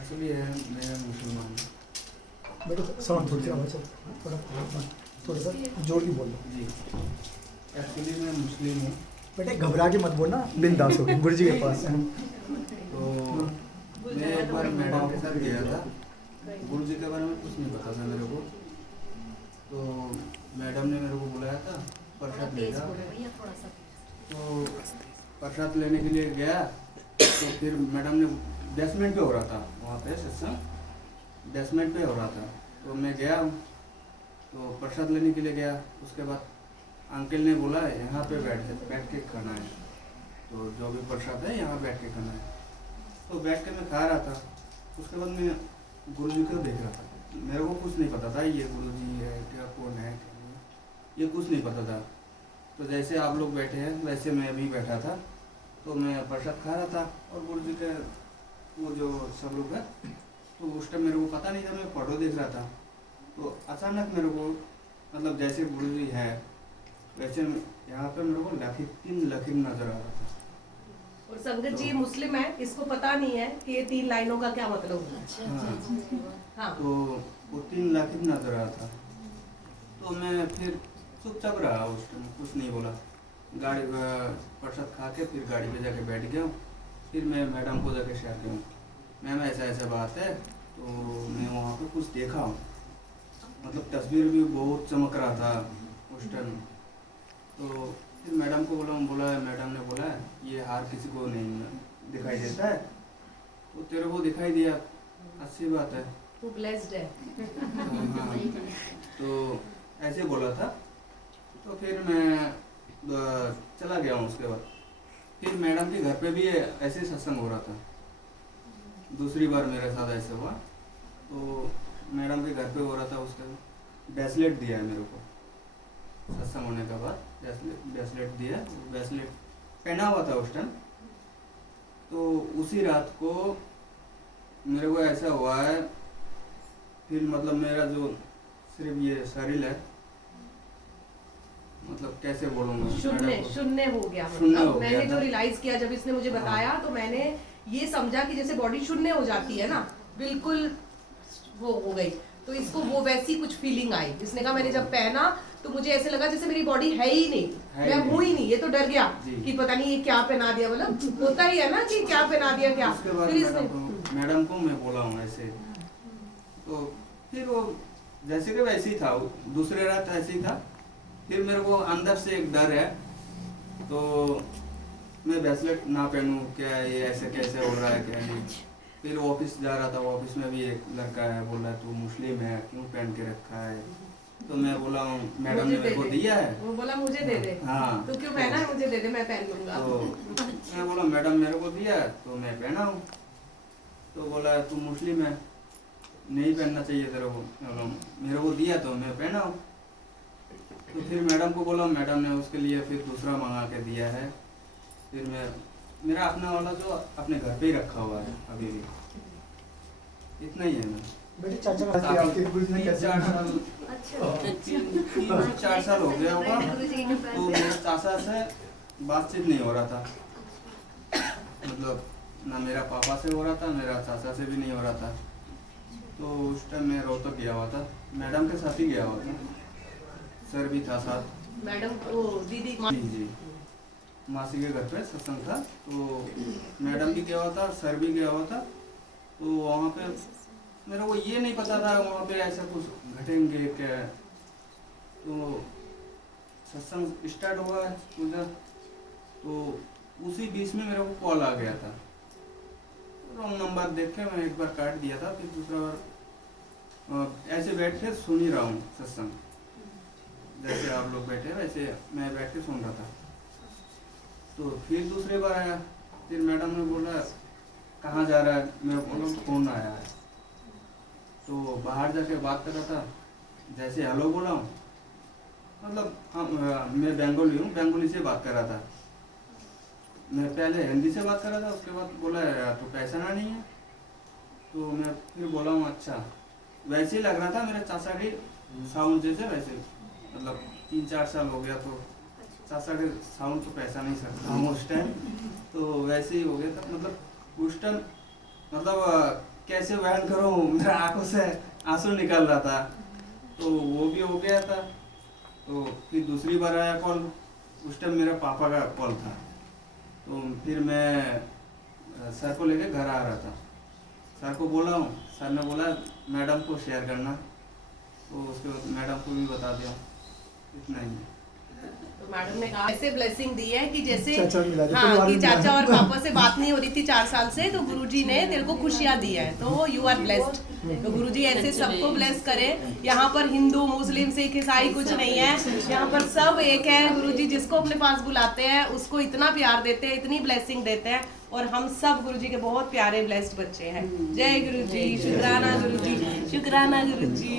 Actually है मैं मुसलमान हूँ। बेटा साउंड थोड़ी सी आवाज़ थोड़ा सा जोर की बोल लो जी, एक्चुअली मैं मुस्लिम हूँ। बेटे, घबरा के मत बोलना, बिंदास हो गुरु जी के पास। तो मैं एक बार मैडम के साथ गया था, गुरु जी के बारे में कुछ नहीं पता था मेरे को। तो मैडम ने मेरे को बुलाया था प्रसाद लेगा, तो प्रसाद लेने के लिए गया। तो फिर मैडम ने बेसमेंट पे हो रहा था, वहाँ पे सत्संग बेसमेंट पे हो रहा था। तो मैं गया, तो प्रसाद लेने के लिए गया। उसके बाद अंकल ने बोला यहाँ पे बैठ के खाना है, तो जो भी प्रसाद है यहाँ बैठ के खाना है। तो बैठ के मैं खा रहा था। उसके बाद मैं गुरु जी को देख रहा था। मेरे को कुछ नहीं पता था ये गुरु जी है क्या, कौन है क्या नहीं, ये कुछ नहीं पता था। तो जैसे आप लोग बैठे हैं वैसे मैं भी बैठा था। तो मैं प्रसाद खा रहा था और गुरु जी के वो जो सब लोग हैं, तो उस टाइम मेरे को पता नहीं था, मैं फोटो देख रहा था। तो अचानक मेरे को मतलब जैसे गुरु जी है वैसे यहाँ पे मेरे को तीन लकीर नजर आ रहा था। और संगत जी मुस्लिम है, इसको पता नहीं है कि ये 3 लाइनों का क्या मतलब है। हाँ। तो वो 3 लकीर नजर आ रहा था। तो मैं फिर चुपचाप रहा, उस टाइम कुछ नहीं बोला। गाड़ी प्रसाद खा के फिर गाड़ी पे जाके बैठ गया हूँ। फिर मैं मैडम को जाके शेयर किया हूँ, मैम ऐसा ऐसा बात है। तो मैं वहाँ पे कुछ देखा हूँ, मतलब तस्वीर भी बहुत चमक रहा था उस टाइम। तो फिर मैडम को बोला मैडम ने बोला ये हार किसी को नहीं दिखाई देता है, तो तेरे को दिखाई दिया, अच्छी बात है, तू ब्लेस्ड है। हाँ। तो ऐसे बोला था। तो फिर मैं चला गया हूँ। उसके बाद फिर मैडम के घर पे भी ऐसे सत्संग हो रहा था। दूसरी बार मेरे साथ ऐसे हुआ। तो मैडम के घर पे हो रहा था, उसके ब्रेसलेट दिया है मेरे को सत्संग होने के बाद। ब्रेसलेट दिया, ब्रेसलेट पहना हुआ था उस टाइम। तो उसी रात को मेरे को ऐसा हुआ है, फिर मतलब मेरा जो सिर्फ ये शरीर है, मतलब कैसे बोलूँगा, शून्य हो गया। शून्य हो मतलब गया मैंने था। जो रियलाइज किया जब इसने मुझे बताया, तो मैंने ये समझा कि जैसे बॉडी शून्य हो जाती है ना, बिल्कुल वो हो गई। तो इसको वो वैसी कुछ फीलिंग आई। इसने कहा मैंने जब पहना तो मुझे ऐसे लगा जैसे मेरी बॉडी है ही नहीं, मैं हूँ ही नहीं। ये तो डर गया कि पता नहीं ये क्या पहना दिया, मतलब होता ही है ना कि क्या पहना दिया क्या। उसके बाद फिर इसने मैडम को मैं बोला हूँ ऐसे। तो फिर वो जैसे कि वैसे ही था, दूसरे रात ऐसे ही था। फिर मेरे को अंदर से एक डर है, तो मैं ब्रेसलेट ना पहनूं क्या, ये ऐसे कैसे हो रहा है क्या नहीं। फिर ऑफिस जा रहा था, ऑफिस में भी एक लड़का है, बोल रहा है तू मुस्लिम है क्यों पहन के रखा है। तो मैं बोला हूँ मैडम ने मेरे को दिया है। वो बोला मुझे दे दे। हाँ, तो क्यों पहना है, मुझे दे दे, मैं पहन लूंगा। तो मैं बोला मैडम मेरे को दिया है तो मैं पहना हूँ। तो बोला तू मुस्लिम है, नहीं पहनना चाहिए तेरे को। मेरे को दिया तो मैं पहना हूँ। तो फिर मैडम को बोला, मैडम ने उसके लिए फिर दूसरा मंगा के दिया है। फिर मैं मेरा अपना वाला जो अपने घर पे ही रखा हुआ है अभी भी, इतना ही है। मैं बेटे चाचा आपके गुरु जी ने कैसे 4 साल हो गया होगा। तो मेरे चाचा से बातचीत नहीं हो रहा था, मतलब ना मेरा पापा से हो रहा था, मेरा चाचा से भी नहीं हो रहा था। तो उस टाइम मैं रोहतक गया हुआ था, मैडम के साथ ही गया हुआ था, सर भी था साथ। मैडम वो दीदी जी मासी के घर पे सत्संग था। तो मैडम भी गया हुआ था, सर भी गया हुआ था। तो वहाँ पे मेरे को ये नहीं पता था वहाँ पे ऐसा कुछ घटेंगे क्या। तो सत्संग स्टार्ट हुआ है पूजा, तो उसी बीच में मेरे को कॉल आ गया था। रॉन्ग नंबर देख के मैं एक बार काट दिया था। फिर दूसरा बार ऐसे बैठ के सुन ही रहा हूँ सत्संग, जैसे आप लोग बैठे वैसे मैं बैठ के सुन रहा था। तो फिर दूसरी बार आया, फिर मैडम ने बोला कहाँ जा रहा है, मेरे को फोन आया है। तो बाहर जाके बात कर रहा था, जैसे हेलो बोला हूँ, मतलब हम मैं बंगाली हूँ, बंगाली से बात कर रहा था। मैं पहले हिंदी से बात कर रहा था, उसके बाद बोला तो पैसा ना नहीं है। तो मैं फिर बोला हूँ अच्छा, वैसे ही लग रहा था मेरे चाचा की साउंड जैसे, वैसे मतलब 3-4 साल हो गया तो चाचा के साउंड तो पैसा नहीं सकता हूँ उस टाइम। तो वैसे ही हो गया था, मतलब उस टाइम मतलब कैसे बयान करूँ, मेरा आंखों से आंसू निकल रहा था। तो वो भी हो गया था। तो फिर दूसरी बार आया कॉल, उस टाइम मेरे पापा का कॉल था। तो फिर मैं सर को लेके घर आ रहा था। सर को बोला हूँ, सर ने बोला मैडम को शेयर करना, तो उसके बाद मैडम को भी बता दिया, इतना ही है। तो मैडम ने कहा ऐसे ब्लेसिंग दी है कि जैसे चाचा मिला दे, हाँ परिवार कि मिला दे। चाचा और पापा से बात नहीं हो रही थी 4 साल से, तो गुरुजी ने तेरे को खुशियाँ दी है, तो यू आर ब्लेस्ड। तो गुरुजी ऐसे सबको ब्लेस करे। यहाँ पर हिंदू मुस्लिम सिख ईसाई कुछ नहीं है, यहाँ पर सब एक है। गुरुजी जिसको अपने पास बुलाते हैं उसको इतना प्यार देते हैं, इतनी ब्लेसिंग देते हैं, और हम सब गुरुजी के बहुत प्यारे ब्लेस्ड बच्चे हैं। जय गुरुजी, शुक्राना गुरुजी, शुक्राना गुरुजी।